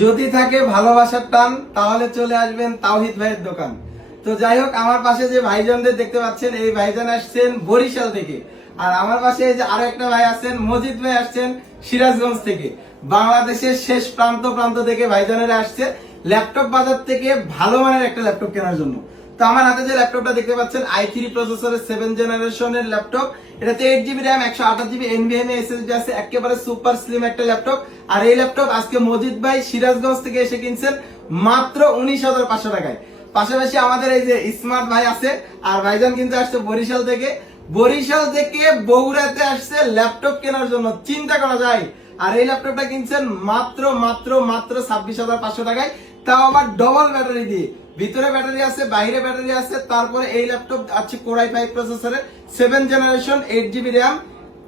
যদি থাকে ভালোবাসার টান তাহলে চলে আসবেন তাওহিদ ভাইয়ের দোকান। তো যাই হোক, আমার পাশে যে ভাইজানদের দেখতে পাচ্ছেন, এই ভাইজান আসছেন বরিশাল থেকে। আর আমার পাশে এই যে আরো একটা ভাই আছেন, মজিদ ভাই আসছেন সিরাজগঞ্জ থেকে। বাংলাদেশের শেষ প্রান্ত থেকে ভাইজানেরা আসছে ল্যাপটপ বাজার থেকে ভালো মানের একটা ল্যাপটপ কেনার জন্য। তো আমার হাতে যে ল্যাপটপটা দেখতে পাচ্ছেন i3 প্রসেসরের 7 জেনারেশনের ল্যাপটপ। এটাতে 8GB RAM 128GB NVMe SSD আছে, একেবারে সুপার স্লিম একটা ল্যাপটপ। আর এই ল্যাপটপ আজকে মজিদ ভাই সিরাজগঞ্জ থেকে এসে কিনছেন মাত্র 19,500 টাকায়। পাশাপাশি আমাদের এই যে স্মার্ট ভাই আছে, আর ভাইজান কিন্তু আসছে বরিশাল থেকে। বরিশাল থেকে বগুড়াতে আসছে ল্যাপটপ কেনার জন্য, চিন্তা করা যায়। আর এই ল্যাপটপটা কিনছেন মাত্র 26,500 টাকায়, তাও আবার ডবল ব্যাটারি দিয়ে। ভিতরে ব্যাটারি আছে, বাইরে ব্যাটারি আছে। তারপরে এই ল্যাপটপ আছে Core i5 প্রসেসরের 7 generation 8GB RAM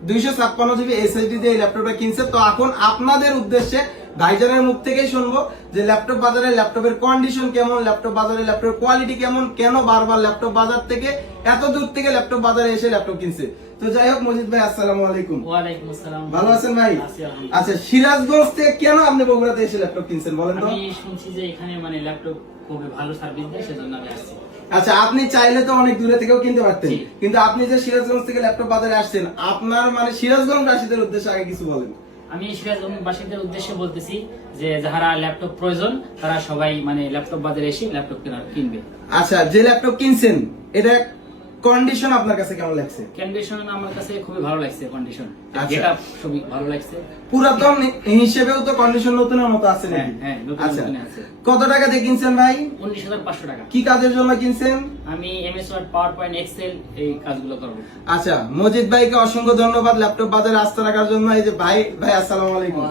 256GB SSD দিয়ে এই ল্যাপটপটা কিনছে। তো এখন আপনাদের উদ্দেশ্যে ভাইজানের মুখ থেকেই শুনবো যে ল্যাপটপ বাজারে ল্যাপটপের কন্ডিশন কেমন, ল্যাপটপ বাজারে ল্যাপটপের কোয়ালিটি কেমন, কেন বারবার ল্যাপটপ বাজার থেকে এত দূর থেকে ল্যাপটপ বাজারে এসে ল্যাপটপ কিনছে। তো যাই হোক, মজিদ ভাই আসসালামু আলাইকুম। ওয়ালাইকুম আসসালাম। ভালো আছেন ভাই? আচ্ছা, সিরাজগঞ্জ থেকে কেন আপনি বগুড়াতে এসে ল্যাপটপ কিনছেন বলেন তো? আমি শুনছি যে এখানে মানে ল্যাপটপ খুবই ভালো সার্ভিস দেয়, সেজন্য আমি আসছি। আচ্ছা, আপনি চাইলে তো অনেক দূরে থেকেও কিনতে পারতেন, কিন্তু আপনি যে সিরাজগঞ্জ থেকে ল্যাপটপ বাজারে আসছেন, আপনার মানে সিরাজগঞ্জবাসীদের উদ্দেশ্যে আগে কিছু বলেন। আমি সিরাজগঞ্জবাসীদের উদ্দেশ্যে বলতেছি যে যারা ল্যাপটপ প্রয়োজন তারা সবাই মানে ল্যাপটপ বাজারে এসে ল্যাপটপ কিনবে। আচ্ছা, যে ল্যাপটপ কিনছেন এটা কন্ডিশন আপনার কাছে কেমন লাগছে? কন্ডিশন আমার কাছে খুবই ভালো লাগছে, কন্ডিশন আচ্ছা। যেটা খুবই ভালো লাগছে। পুরাতন হিসেবেও তো কন্ডিশন নতুনের মতো আছে নাকি? হ্যাঁ, নতুন আচ্ছা, নতুন আছে। কত টাকা দিয়ে কিনছেন ভাই? 19,500 টাকা। কি কাজের জন্য কিনছেন? আমি MS Word, PowerPoint, Excel এই কাজগুলো করব। আচ্ছা, মজিদ ভাইকে অসংখ্য ধন্যবাদ ল্যাপটপ বাজারে আস্থা রাখার জন্য। এই যে ভাই আসসালামু আলাইকুম।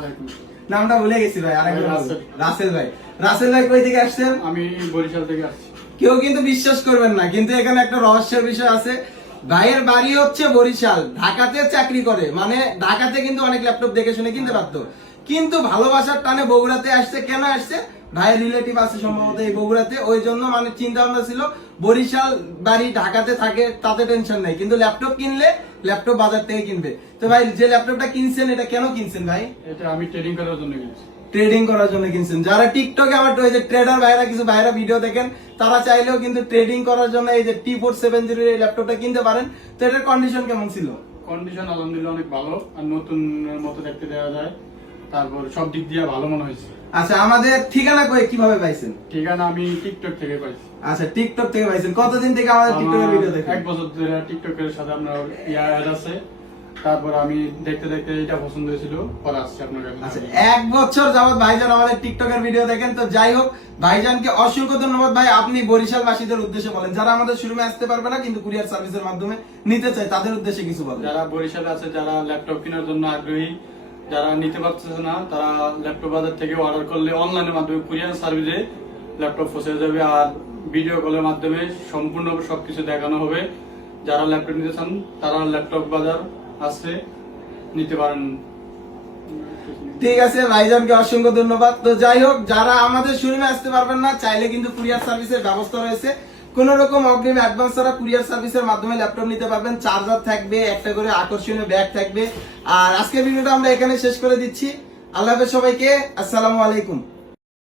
নামটা ভুলে গেছি ভাই, আরেকবার বলুন। রাসেল ভাই। রাসেল ভাই কই থেকে আসছেন? আমি বরিশাল থেকে আসছি। কেউ কিন্তু বিশ্বাস করবেন না, কিন্তু এখানে একটা রহস্যের বিষয় আছে। ভাইয়ের বাড়ি হচ্ছে বরিশাল, ঢাকাতে চাকরি করে, মানে ঢাকাতে কিন্তু অনেক ল্যাপটপ দেখে শুনে কিনতে পারতো, কিন্তু ভালোবাসার টানে বগুড়াতে আসছে। কেন আসছে? ভাইয়ের রিলেটিভ আছে সম্ভবত এই বগুড়াতে, ওই জন্য মানে চিন্তা ভাবনা ছিল বরিশাল বাড়ি ঢাকাতে থাকে তাতে টেনশন নাই, কিন্তু ল্যাপটপ কিনলে ল্যাপটপ বাজার থেকে কিনবে। তো ভাই, যে ল্যাপটপটা কিনছেন এটা কেন কিনছেন ভাই? এটা আমি ট্রেডিং করার জন্য কিনছি। ট্রেডিং করার জন্য কিনছেন। যারা টিকটকে আমার ওই যে ট্রেডার ভাইরা, কিছু ভাইরা ভিডিও দেখেন, তারা চাইলেও কিন্তু ট্রেডিং করার জন্য এই যে T470 এই ল্যাপটপটা কিনতে পারেন। তো এটার কন্ডিশন কেমন ছিল? কন্ডিশন আলহামদুলিল্লাহ অনেক ভালো, আর নতুন মতো দেখতে দেওয়া যায়। তারপর সব দিক দিয়ে ভালো মনে হয়েছে। আচ্ছা, আমাদের ঠিকানা কিভাবে পাইছেন? ঠিকানা আমি টিকটক থেকে পাইছি। আচ্ছা, টিকটক থেকে পাইছেন। কতদিন থেকে আমাদের টিকটকের ভিডিও দেখেন? 1 বছর ধরে টিকটকের সাথে আপনার অ্যাড আছে। তারপর আমি দেখতে দেখতে এটা পছন্দ হয়েছিল, পরে আসছে আপনার কাছে। আচ্ছা, 1 বছর যাবত ভাইজান আমাদের টিকটকের ভিডিও দেখেন। তো যাই হোক, ভাইজানকে অসংখ্য ধন্যবাদ। ভাই, আপনি বরিশালবাসীদের উদ্দেশ্যে বলেন, যারা আমাদের শোরুমে আসতে পারবে না কিন্তু কুরিয়ার সার্ভিসের মাধ্যমে নিতে চায়, তাদের উদ্দেশ্যে কিছু বলেন। যারা বরিশালে আছে, যারা ল্যাপটপ কেনার জন্য আগ্রহী, যারা নিতে পারতেছে না, তারা ল্যাপটপ বাজার থেকে অর্ডার করলে অনলাইনের মাধ্যমে কুরিয়ার সার্ভিসে ল্যাপটপ পৌঁছে যাবে, আর ভিডিও কলের মাধ্যমে সম্পূর্ণ সবকিছু দেখানো হবে। যারা ল্যাপটপ নিতে চান তারা ল্যাপটপ বাজার আসছে, নিতে পারেন। ঠিক আছে, ভাইজানকে অসংখ্য ধন্যবাদ। তো যাই হোক, যারা আমাদের শোরুমে আসতে পারবেন না, চাইলে কিন্তু কুরিয়ার সার্ভিসের ব্যবস্থা রয়েছে। কোন রকম অগ্রিম অ্যাডভান্স ছাড়া কুরিয়ার সার্ভিসের মাধ্যমে ল্যাপটপ নিতে পারবেন। চার্জার থাকবে, একটা করে আকর্ষণীয় ব্যাগ থাকবে। আর আজকের ভিডিওটা আমরা এখানে শেষ করে দিচ্ছি। আল্লাহ হাফেজ সবাইকে, আসসালামু আলাইকুম।